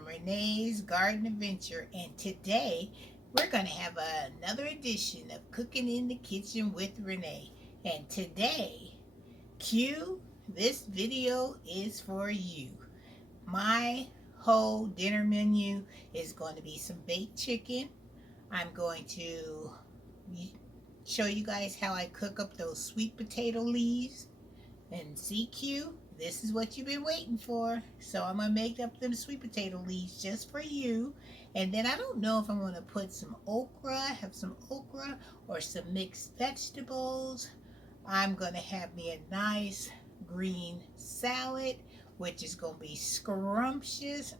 from Renee's Garden Adventure, and today we're going to have another edition of Cooking in the Kitchen with Renee. And today, Q, this video is for you. My whole dinner menu is going to be some baked chicken. I'm going to show you guys how I cook up those sweet potato leaves. And CQ, this is what you've been waiting for. So I'm going to make up them sweet potato leaves just for you. And then I don't know if I'm going to put some okra, have some okra or some mixed vegetables. I'm going to have me a nice green salad, which is going to be scrumptious.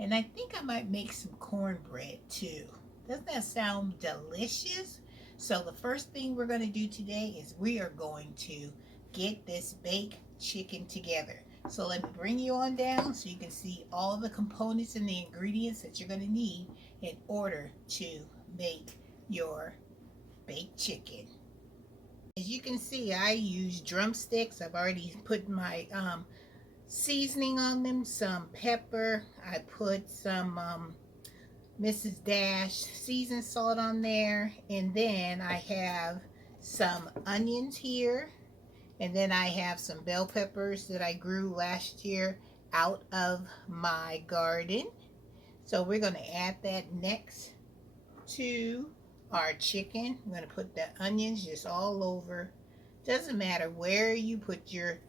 And I think I might make some cornbread too. Doesn't that sound delicious? So the first thing we're going to do today is we are going to get this baked chicken together. So let me bring you on down so you can see all the components and the ingredients that you're going to need in order to make your baked chicken. As you can see, I use drumsticks. I've already put my seasoning on them, some pepper. I put some Mrs. Dash seasoned salt on there, and then I have some onions here. And then I have some bell peppers that I grew last year out of my garden. So we're going to add that next to our chicken. I'm going to put the onions just all over. Doesn't matter where you put your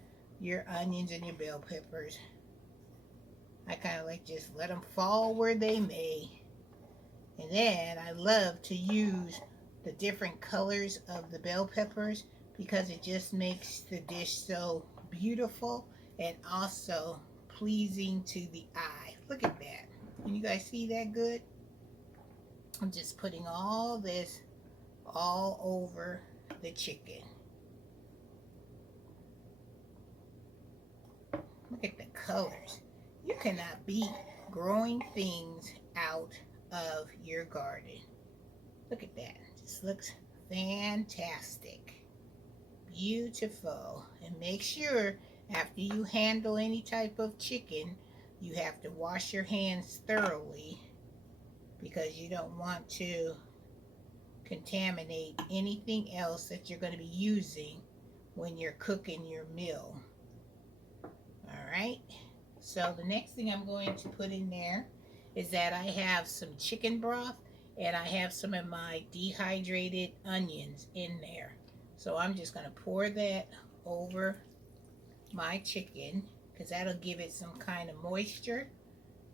onions and your bell peppers. I kind of like just let them fall where they may. And then I love to use the different colors of the bell peppers, because it just makes the dish so beautiful and also pleasing to the eye. Look at that. Can you guys see that good? I'm just putting all this all over the chicken. Look at the colors. You cannot beat growing things out of your garden. Look at that. Just looks fantastic. Beautiful. And make sure after you handle any type of chicken, you have to wash your hands thoroughly, because you don't want to contaminate anything else that you're going to be using when you're cooking your meal. Alright, so the next thing I'm going to put in there is that I have some chicken broth, and I have some of my dehydrated onions in there. So I'm just going to pour that over my chicken, because that'll give it some kind of moisture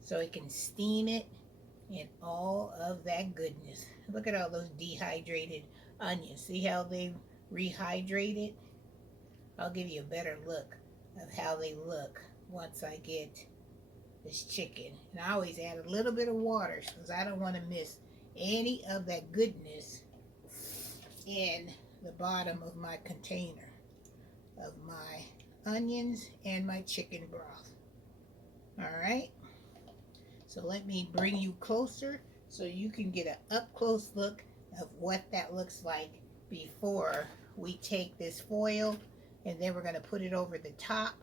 so it can steam it and all of that goodness. Look at all those dehydrated onions. See how they rehydrated? I'll give you a better look of how they look once I get this chicken. And I always add a little bit of water because I don't want to miss any of that goodness in the bottom of my container of my onions and my chicken broth. Alright, so let me bring you closer so you can get an up close look of what that looks like before we take this foil, and then we're going to put it over the top,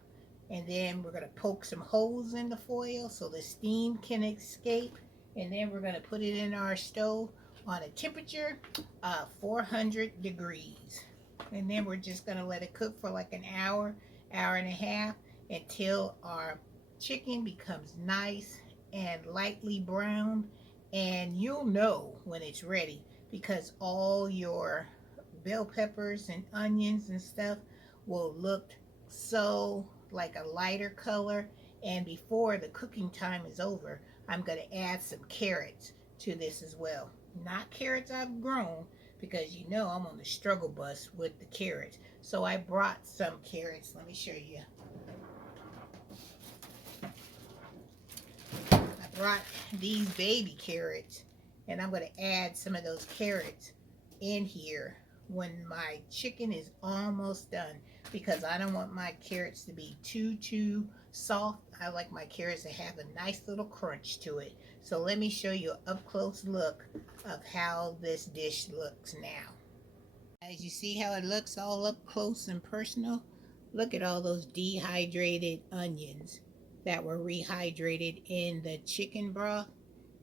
and then we're going to poke some holes in the foil so the steam can escape, and then we're going to put it in our stove on a temperature of 400 degrees. And then we're just going to let it cook for like an hour, hour and a half, until our chicken becomes nice and lightly browned. And you'll know when it's ready, because all your bell peppers and onions and stuff will look so like a lighter color. And before the cooking time is over, I'm going to add some carrots to this as well. Not carrots I've grown, because you know I'm on the struggle bus with the carrots. So I brought some carrots. Let me show you. I brought these baby carrots, and I'm going to add some of those carrots in here when my chicken is almost done, because I don't want my carrots to be too soft. I like my carrots to have a nice little crunch to it. So let me show you an up close look of how this dish looks now. As you see how it looks all up close and personal, look at all those dehydrated onions. that were rehydrated in the chicken broth.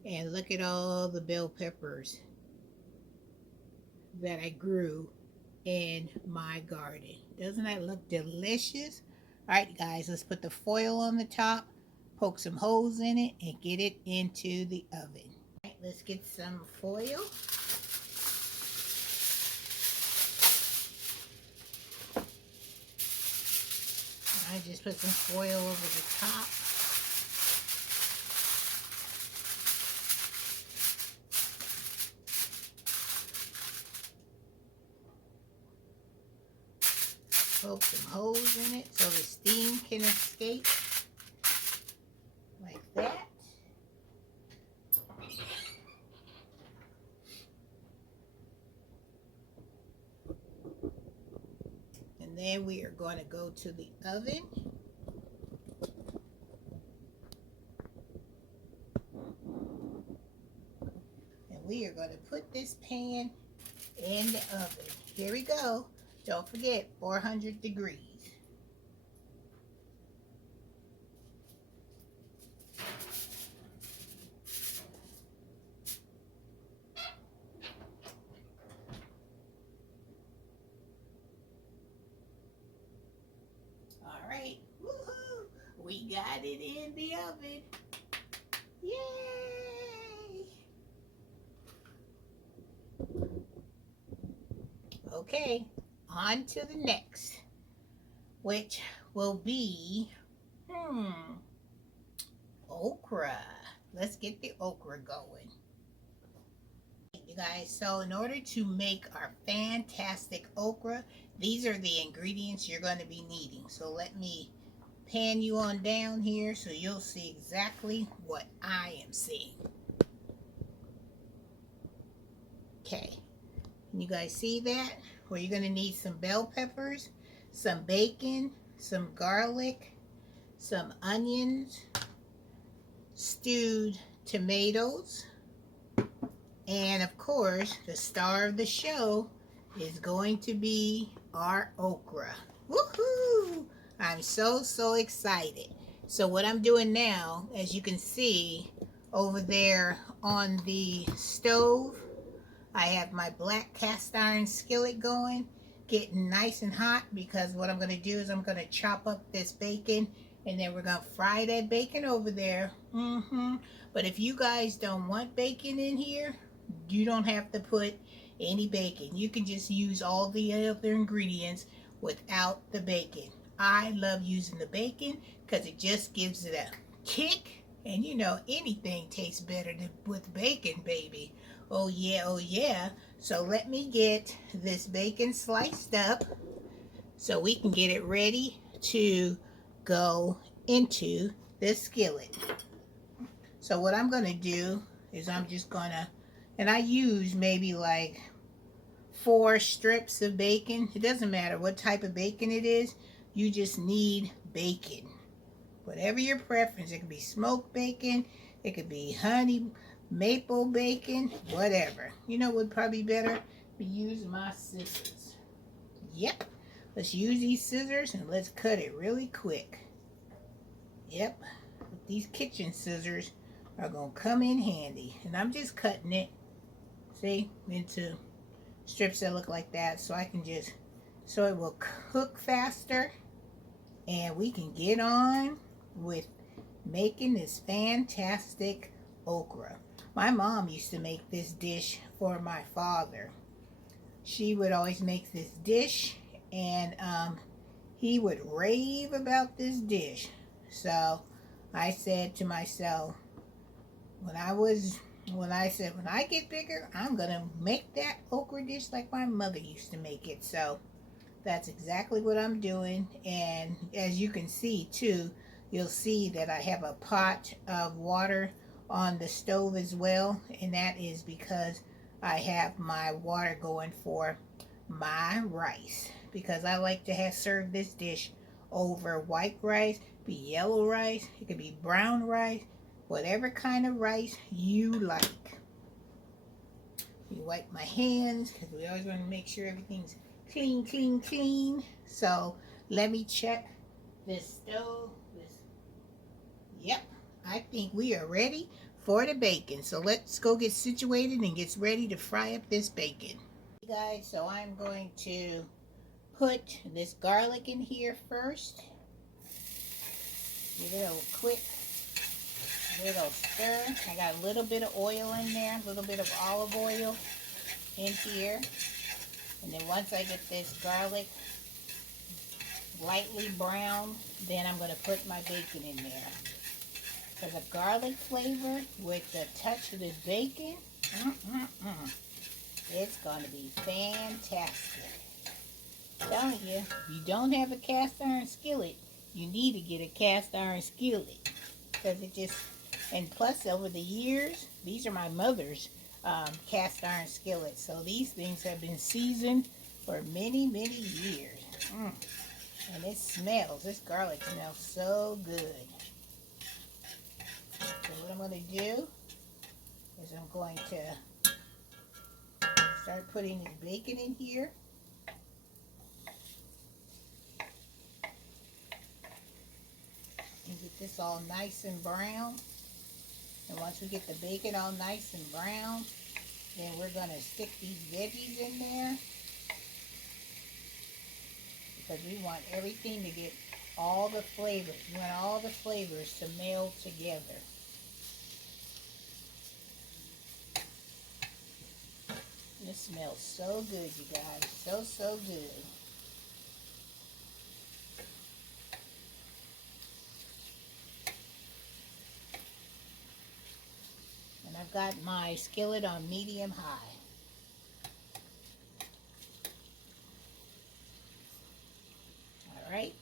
And look at all the bell peppers that I grew in my garden. Doesn't that look delicious? All right, guys, let's put the foil on the top, poke some holes in it, and get it into the oven. All right, let's get some foil. I just put some foil over the top. Poke some holes in it so the steam can escape. Like that. And then we are going to go to the oven. And we are going to put this pan in the oven. Here we go. Don't forget, 400 degrees. All right. Woohoo! We got it in the oven. Yay! Okay, on to the next, which will be okra. Let's get the okra going. You guys, so in order to make our fantastic okra, these are the ingredients you're going to be needing. So let me pan you on down here so you'll see exactly what I am seeing. Okay, can you guys see that? Well, you're going to need some bell peppers, some bacon, some garlic, some onions, stewed tomatoes, and of course, the star of the show is going to be our okra. Woohoo! I'm so excited. So what I'm doing now, as you can see over there on the stove, I have my black cast iron skillet going, getting nice and hot, because what I'm going to do is I'm going to chop up this bacon, and then we're going to fry that bacon over there. But if you guys don't want bacon in here, you don't have to put any bacon. You can just use all the other ingredients without the bacon. I love using the bacon because it just gives it a kick. And you know, anything tastes better with bacon, baby. Oh yeah, oh yeah. So let me get this bacon sliced up so we can get it ready to go into this skillet. So what I'm going to do is I'm just going to, and I use maybe like 4 strips of bacon. It doesn't matter what type of bacon it is. You just need bacon. Whatever your preference. It could be smoked bacon. It could be honey maple bacon. Whatever. You know what would probably be better? Be using my scissors. Yep. Let's use these scissors and let's cut it really quick. Yep. These kitchen scissors are going to come in handy. And I'm just cutting it, see, into strips that look like that, so I can just, so it will cook faster and we can get on with making this fantastic okra. My mom used to make this dish for my father. She would always make this dish, and he would rave about this dish. So I said to myself, when I get bigger, I'm gonna make that okra dish like my mother used to make it. So that's exactly what I'm doing. And as you can see too, you'll see that I have a pot of water on the stove as well, and that is because I have my water going for my rice, because I like to have served this dish over white rice, be yellow rice, it could be brown rice, whatever kind of rice you like. You wipe my hands because we always want to make sure everything's clean. So let me check this stove, this I think we are ready for the bacon. So let's go get situated and get ready to fry up this bacon. Hey guys, so I'm going to put this garlic in here first. Give it a quick little stir. I got a little bit of oil in there, a little bit of olive oil in here. And then once I get this garlic lightly brown, then I'm going to put my bacon in there. For the garlic flavor with the touch of the bacon, it's going to be fantastic. I'm telling you, if you don't have a cast iron skillet, you need to get a cast iron skillet. Because it just, and plus over the years, these are my mother's cast iron skillets. So these things have been seasoned for many, many years. And it smells, this garlic smells so good. So what I'm going to do is I'm going to start putting the bacon in here. And get this all nice and brown. And once we get the bacon all nice and brown, then we're going to stick these veggies in there. Because we want everything to get all the flavors. We want all the flavors to meld together. This smells so good, you guys. So, so good. And I've got my skillet on medium high. Alright.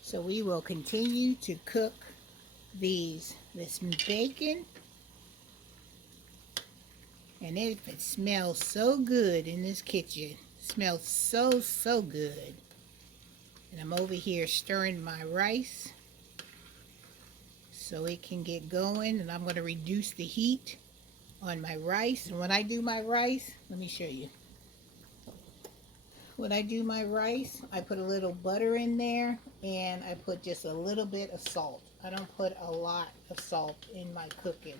So we will continue to cook this bacon. And if it smells so good in this kitchen, it smells so, so good. And I'm over here stirring my rice so it can get going. And I'm going to reduce the heat on my rice. And when I do my rice, let me show you. When I do my rice, I put a little butter in there and I put just a little bit of salt. I don't put a lot of salt in my cooking.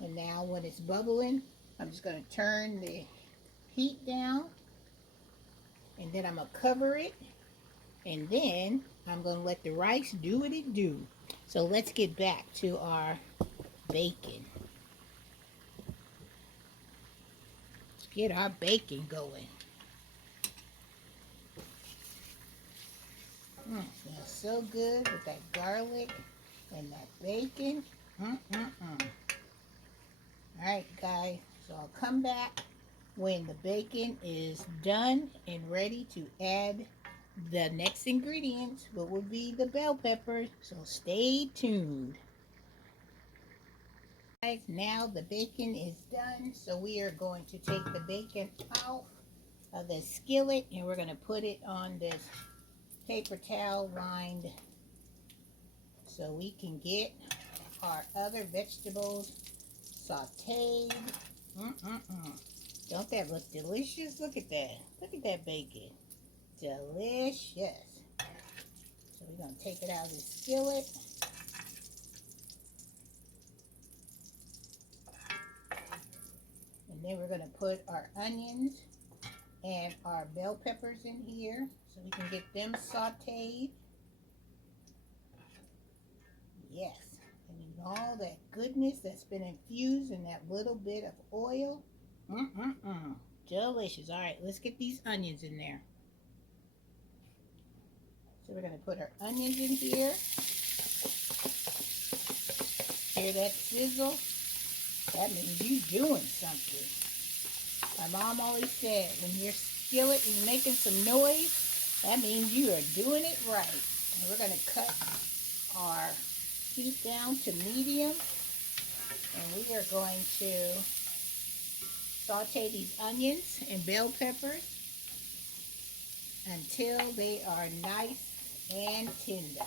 And now when it's bubbling, I'm just going to turn the heat down. And then I'm going to cover it. And then I'm going to let the rice do what it do. So let's get back to our bacon. Let's get our bacon going. Smells so good with that garlic and that bacon. Alright guys, so I'll come back when the bacon is done and ready to add the next ingredients, what will be the bell peppers. So stay tuned. Guys, now the bacon is done, so we are going to take the bacon off of the skillet and we're going to put it on this paper towel lined so we can get our other vegetables sauteed. Don't that look delicious? Look at that. Look at that bacon. Delicious. So we're going to take it out of the skillet. And then we're going to put our onions and our bell peppers in here so we can get them sauteed. Yes. And all that goodness that's been infused in that little bit of oil. Delicious. All right, let's get these onions in there. So we're going to put our onions in here. Hear that sizzle? That means you're doing something. My mom always said, when your skillet is making some noise, that means you are doing it right. And we're going to cut our heat down to medium. And we are going to saute these onions and bell peppers until they are nice and tender.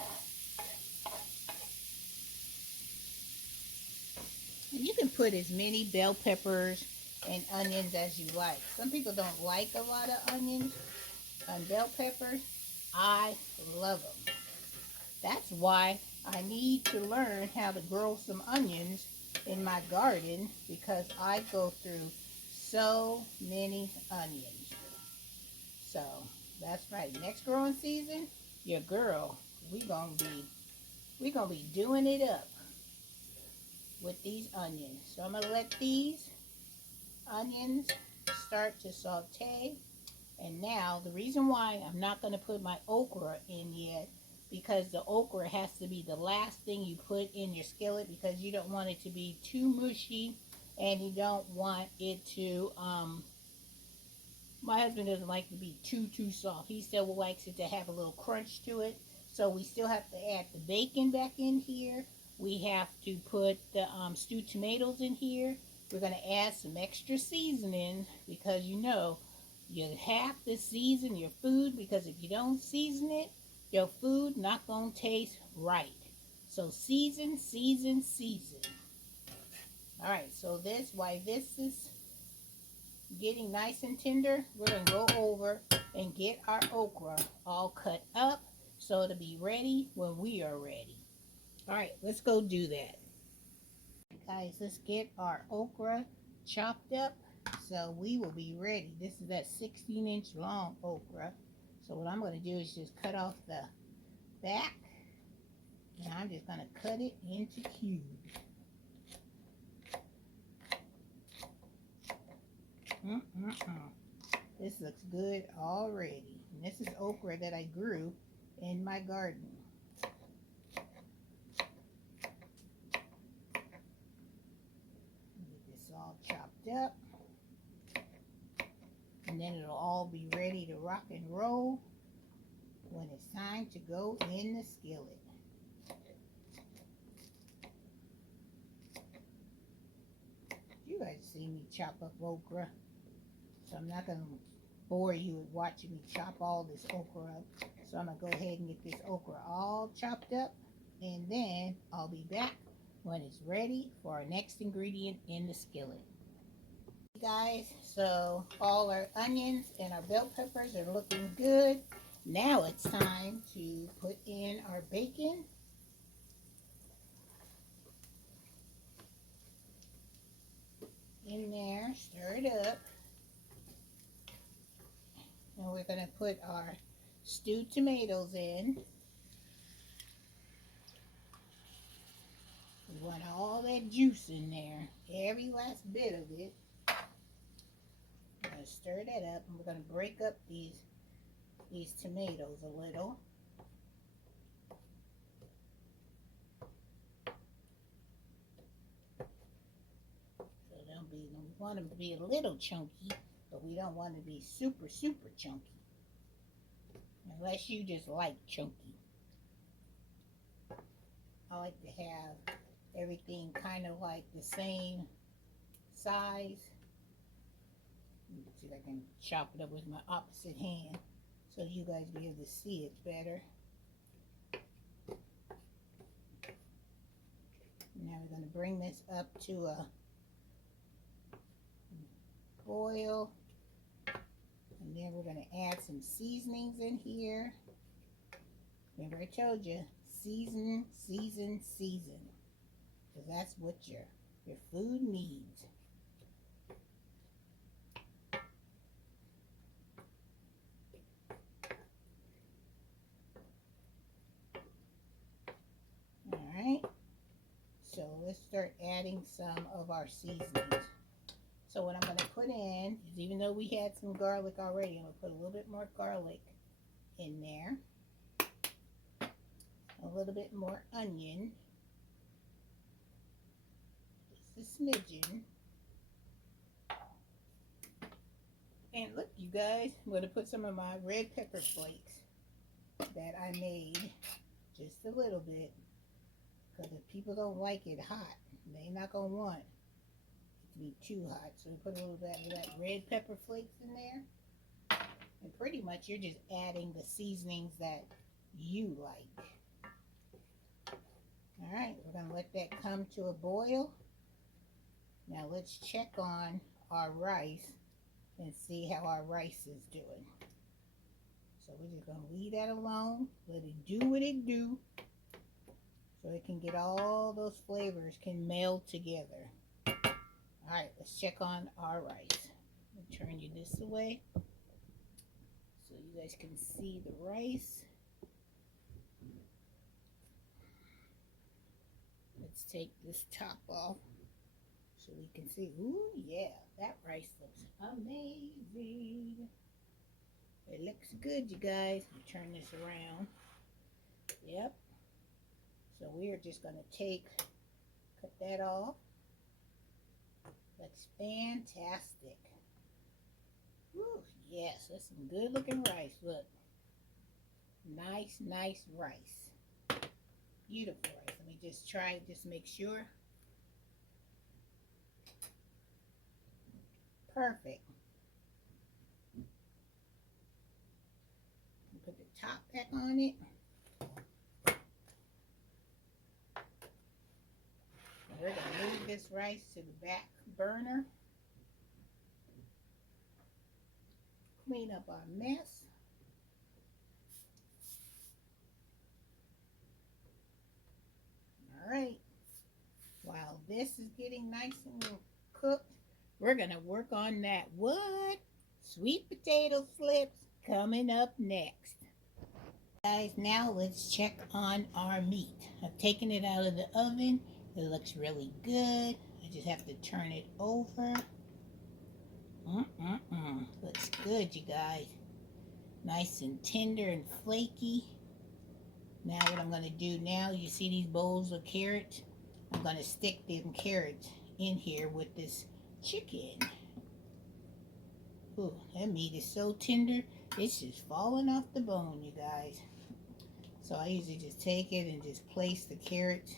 And you can put as many bell peppers and onions as you like. Some people don't like a lot of onions and bell peppers. I love them. That's why I need to learn how to grow some onions in my garden, because I go through so many onions. So that's right. Next growing season, your girl, we gonna be doing it up with these onions. So I'm gonna let these onions start to saute. And now the reason why I'm not gonna put my okra in yet, because the okra has to be the last thing you put in your skillet, because you don't want it to be too mushy, and you don't want it to my husband doesn't like to be too soft. He still likes it to have a little crunch to it. So we still have to add the bacon back in here. We have to put the stewed tomatoes in here. We're going to add some extra seasoning, because you know you have to season your food, because if you don't season it, your food not going to taste right. So season, season, season. All right, so while this is getting nice and tender, we're going to go over and get our okra all cut up so it'll be ready when we are ready. All right, let's go do that. Guys, let's get our okra chopped up so we will be ready. This is that 16-inch long okra. So what I'm going to do is just cut off the back, and I'm just going to cut it into cubes. This looks good already. And this is okra that I grew in my garden. Get this all chopped up. And then it'll all be ready to rock and roll when it's time to go in the skillet. You guys see me chop up okra, so I'm not going to bore you with watching me chop all this okra up. So I'm going to go ahead and get this okra all chopped up, and then I'll be back when it's ready for our next ingredient in the skillet. Guys, so all our onions and our bell peppers are looking good. Now it's time to put in our bacon. In there, stir it up. And we're going to put our stewed tomatoes in. We want all that juice in there, every last bit of it. We're going to stir that up, and we're going to break up these tomatoes a little. So we want them to be a little chunky, but we don't want to be super chunky. Unless you just like chunky. I like to have everything kind of like the same size. Let's see if I can chop it up with my opposite hand so you guys be able to see it better. Now we're going to bring this up to a boil, and then we're going to add some seasonings in here. Remember I told you, season, because that's what your food needs. Alright, so let's start adding some of our seasonings. So what I'm going to put in is, even though we had some garlic already, I'm going to put a little bit more garlic in there. A little bit more onion. Just a smidgen. And look, you guys, I'm going to put some of my red pepper flakes that I made. Just a little bit. Because if people don't like it hot, they're not going to want it to be too hot. So we put a little bit of that red pepper flakes in there. And pretty much you're just adding the seasonings that you like. Alright, we're going to let that come to a boil. Now let's check on our rice and see how our rice is doing. So we're just going to leave that alone. Let it do what it do. so it can get all those flavors can meld together. All right, let's check on our rice. I'll turn you this away so you guys can see the rice. Let's take this top off so we can see. Ooh, yeah, that rice looks amazing. It looks good, you guys. Let me turn this around. Yep. So we are just going to cut that off. Looks fantastic. Woo, yes, that's some good looking rice. Look. Nice, nice rice. Beautiful rice. Let me just try, just make sure. Perfect. Put the top back on it. We're going to move this rice to the back burner. Clean up our mess. All right. While this is getting nice and cooked, we're going to work on that. What? Sweet potato slips coming up next. Guys, now let's check on our meat. I've taken it out of the oven. It looks really good. I just have to turn it over. Looks good, you guys. Nice and tender and flaky. Now what I'm going to do now, you see these bowls of carrots? I'm going to stick them carrots in here with this chicken. Ooh, that meat is so tender. It's just falling off the bone, you guys. So I usually just take it and just place the carrots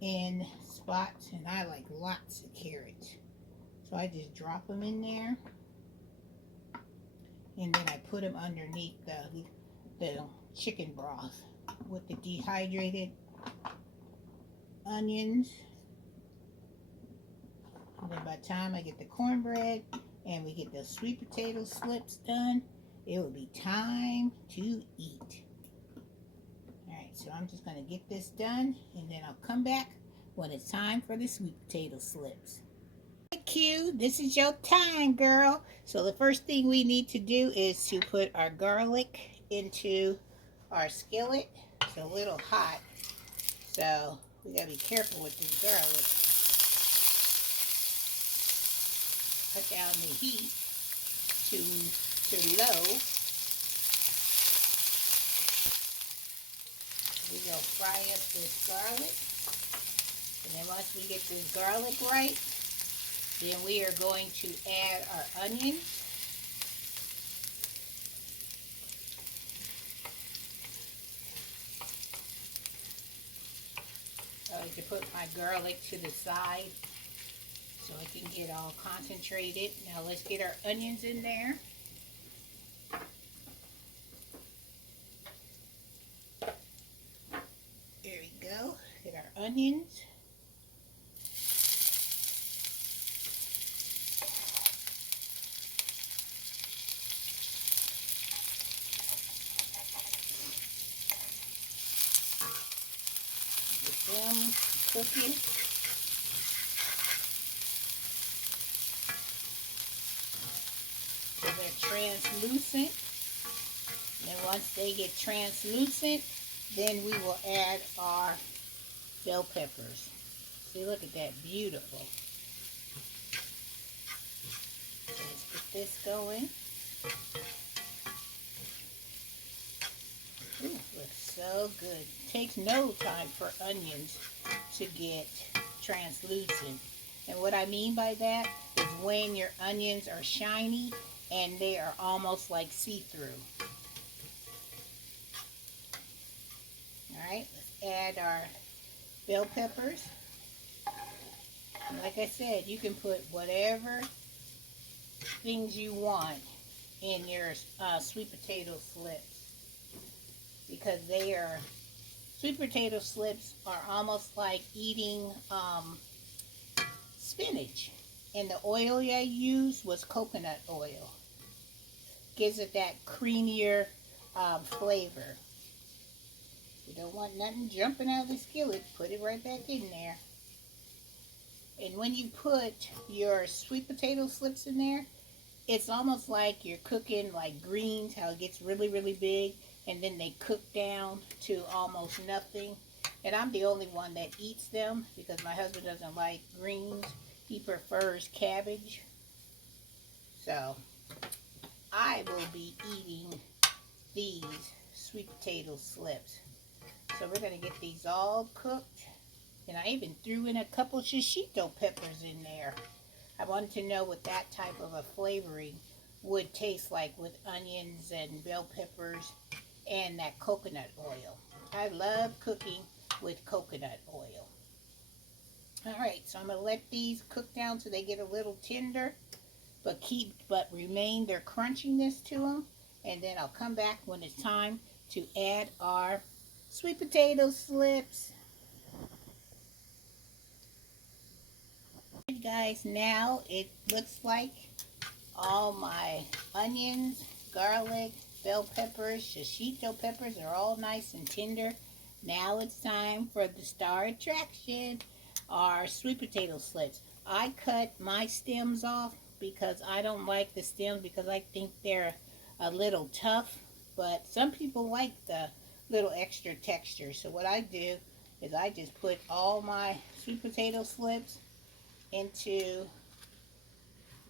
in spots. And I like lots of carrots. So I just drop them in there. And then I put them underneath the chicken broth with the dehydrated onions. And then by the time I get the cornbread and we get the sweet potato slips done, it will be time to eat. Alright, so I'm just going to get this done and then I'll come back when it's time for the sweet potato slips. Q, this is your time, girl. So the first thing we need to do is to put our garlic into our skillet. It's a little hot, so we gotta be careful with this garlic. Cut down the heat to low. We're gonna fry up this garlic, and then once we get this garlic right, then we are going to add our onions. I like to put my garlic to the side so it can get all concentrated. Now let's get our onions in there. There we go. Get our onions. Get them cooking. So they're translucent. And then once they get translucent, then we will add our bell peppers. See, look at that, beautiful. So let's get this going. Ooh, looks so good. Takes no time for onions to get translucent. And what I mean by that is when your onions are shiny and they are almost like see-through. Alright, let's add our bell peppers. And like I said, you can put whatever things you want in your sweet potato slips, because sweet potato slips are almost like eating spinach. And the oil I used was coconut oil. Gives it that creamier flavor. You don't want nothing jumping out of the skillet. Put it right back in there. And when you put your sweet potato slips in there, it's almost like you're cooking like greens, how it gets really, really big, and then they cook down to almost nothing. And I'm the only one that eats them because my husband doesn't like greens. He prefers cabbage. So I will be eating these sweet potato slips. So we're going to get these all cooked. And I even threw in a couple shishito peppers in there. I wanted to know what that type of a flavoring would taste like with onions and bell peppers and that coconut oil. I love cooking with coconut oil. Alright, so I'm going to let these cook down so they get a little tender, but remain their crunchiness to them. And then I'll come back when it's time to add our sweet potato slips. Guys, now it looks like all my onions, garlic, bell peppers, shishito peppers are all nice and tender. Now it's time for the star attraction, our sweet potato slips. I cut my stems off because I don't like the stems because I think they're a little tough, but some people like the little extra texture. So what I do is I just put all my sweet potato slips into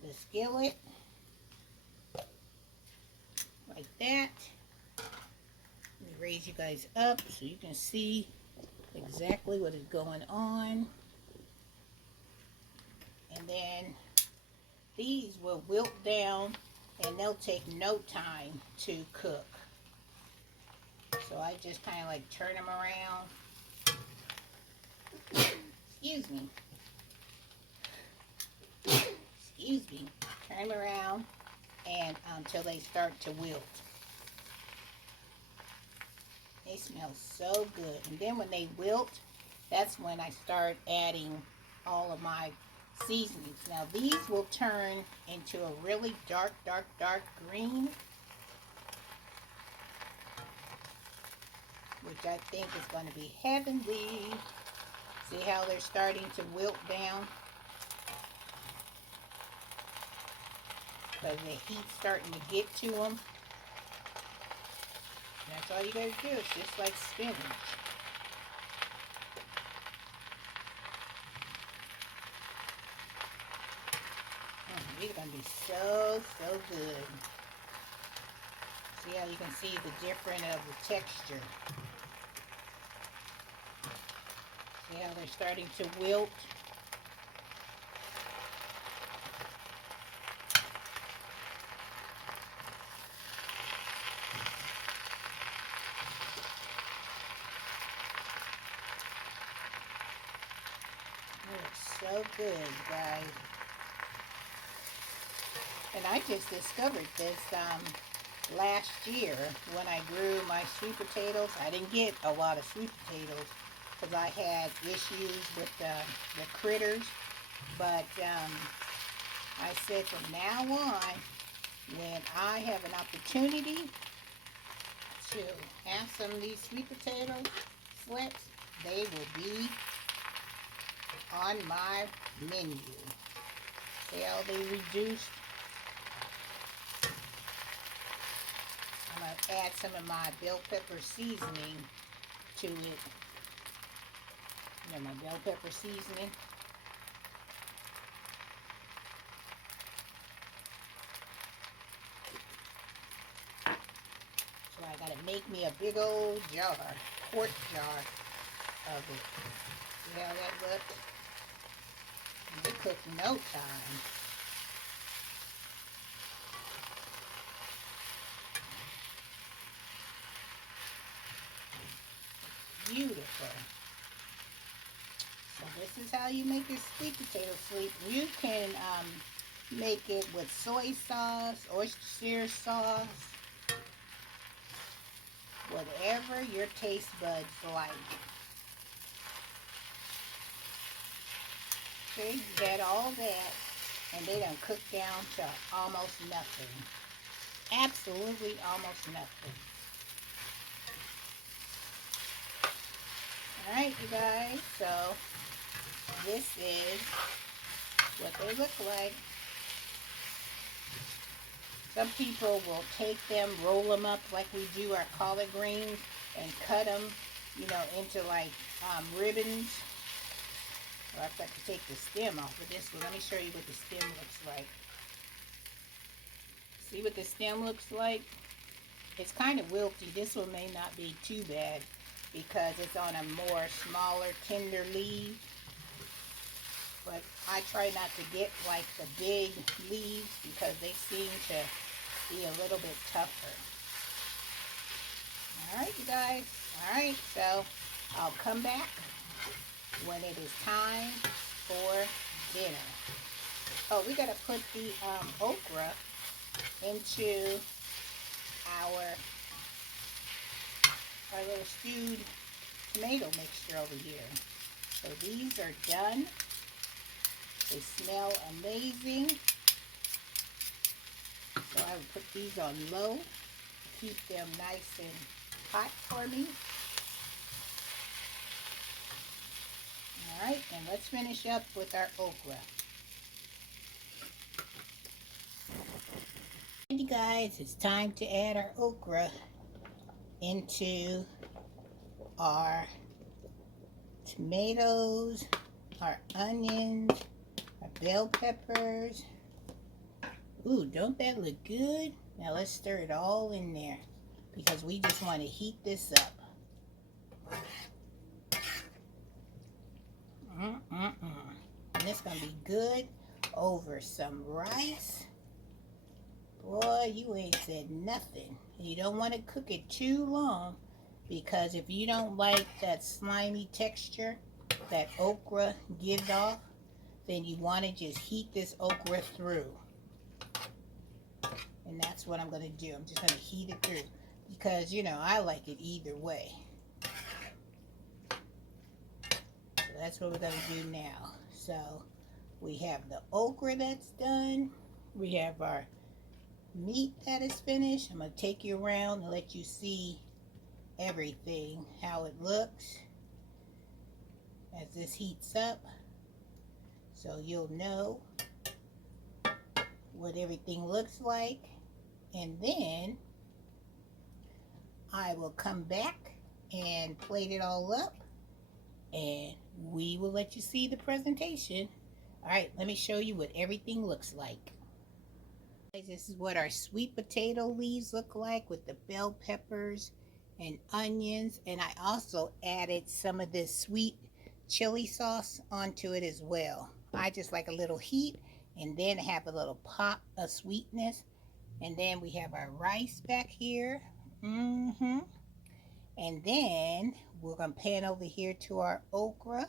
the skillet like that. Let me raise you guys up so you can see exactly what is going on. And then these will wilt down and they'll take no time to cook. So I just kind of like turn them around. Excuse me. Turn them around and until they start to wilt. They smell so good. And then when they wilt, that's when I start adding all of my seasonings. Now these will turn into a really dark green, which I think is going to be heavenly. See how they're starting to wilt down? Because the heat's starting to get to them. That's all you gotta do. It's just like spinach. These are gonna be so good. See how you can see the difference of the texture. See how they're starting to wilt? So good, guys. And I just discovered this last year when I grew my sweet potatoes. I didn't get a lot of sweet potatoes because I had issues with the critters. But I said from now on, when I have an opportunity to have some of these sweet potato slips, they will be on my menu. See how they reduced? I'm going to add some of my bell pepper seasoning to it. My bell pepper seasoning. So I got to make me a big old jar, quart jar of it. See how that looks? It took no time. Beautiful. So this is how you make your sweet potato soup. You can make it with soy sauce, oyster sauce, whatever your taste buds like. Okay, you got all that, and they done cook down to almost nothing. Absolutely almost nothing. Alright, you guys, so this is what they look like. Some people will take them, roll them up like we do our collard greens, and cut them, you know, into like ribbons. Or I've got to take the stem off of this one. Let me show you what the stem looks like. See what the stem looks like? It's kind of wilty. This one may not be too bad because it's on a more smaller, tender leaf. But I try not to get like the big leaves because they seem to be a little bit tougher. Alright, you guys. Alright, so I'll come back when it is time for dinner. Oh, we got to put the okra into our little stewed tomato mixture over here. So these are done. They smell amazing. So I will put these on low to keep them nice and hot for me. Alright, and let's finish up with our okra. And you guys, it's time to add our okra into our tomatoes, our onions, our bell peppers. Ooh, don't that look good? Now let's stir it all in there because we just want to heat this up. And it's going to be good over some rice. Boy, you ain't said nothing. You don't want to cook it too long because if you don't like that slimy texture that okra gives off, then you want to just heat this okra through. And that's what I'm going to do. I'm just going to heat it through because, you know, I like it either way. So that's what we're going to do now. So we have the okra that's done. We have our meat that is finished. I'm going to take you around and let you see everything, how it looks as this heats up. So you'll know what everything looks like. And then I will come back and plate it all up and we will let you see the presentation. Alright, let me show you what everything looks like. This is what our sweet potato leaves look like with the bell peppers and onions. And I also added some of this sweet chili sauce onto it as well. I just like a little heat and then have a little pop of sweetness. And then we have our rice back here. And then we're going to pan over here to our okra.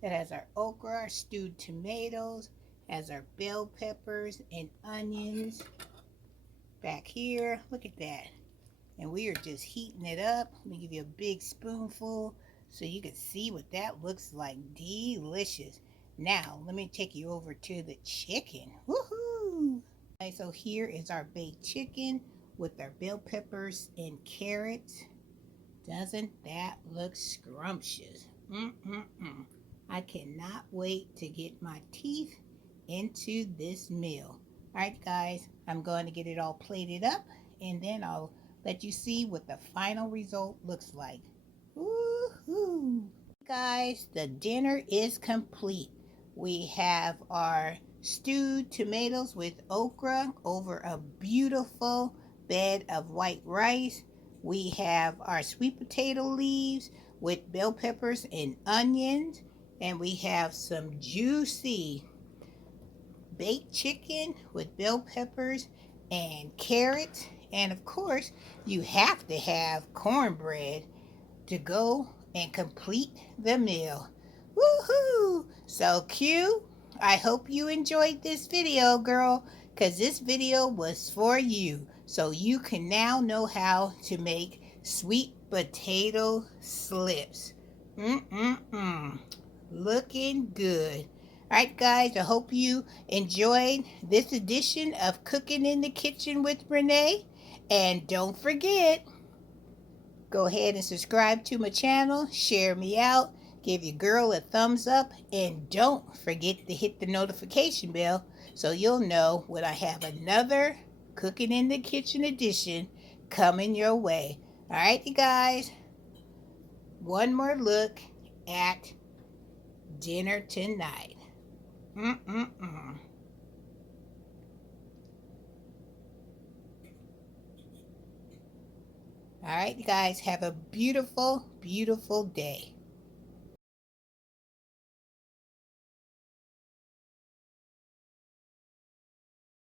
That has our okra, our stewed tomatoes, has our bell peppers and onions back here. Look at that. And we are just heating it up. Let me give you a big spoonful so you can see what that looks like. Delicious. Now, let me take you over to the chicken. Woohoo! Okay, so here is our baked chicken with our bell peppers and carrots. Doesn't that look scrumptious? I cannot wait to get my teeth into this meal. Alright guys, I'm going to get it all plated up and then I'll let you see what the final result looks like. Woohoo! Guys, the dinner is complete. We have our stewed tomatoes with okra over a beautiful bed of white rice. We have our sweet potato leaves with bell peppers and onions. And we have some juicy baked chicken with bell peppers and carrots. And of course, you have to have cornbread to go and complete the meal. Woohoo! So Q, I hope you enjoyed this video, girl, because this video was for you. So you can now know how to make sweet potato slips. Looking good. Alright guys, I hope you enjoyed this edition of Cooking in the Kitchen with Renee. And don't forget, Go ahead and subscribe to my channel, share me out, give your girl a thumbs up, and don't forget to hit the notification bell so you'll know when I have another Cooking in the Kitchen edition coming your way. All right, you guys, one more look at dinner tonight. All right, you guys, have a beautiful, beautiful day.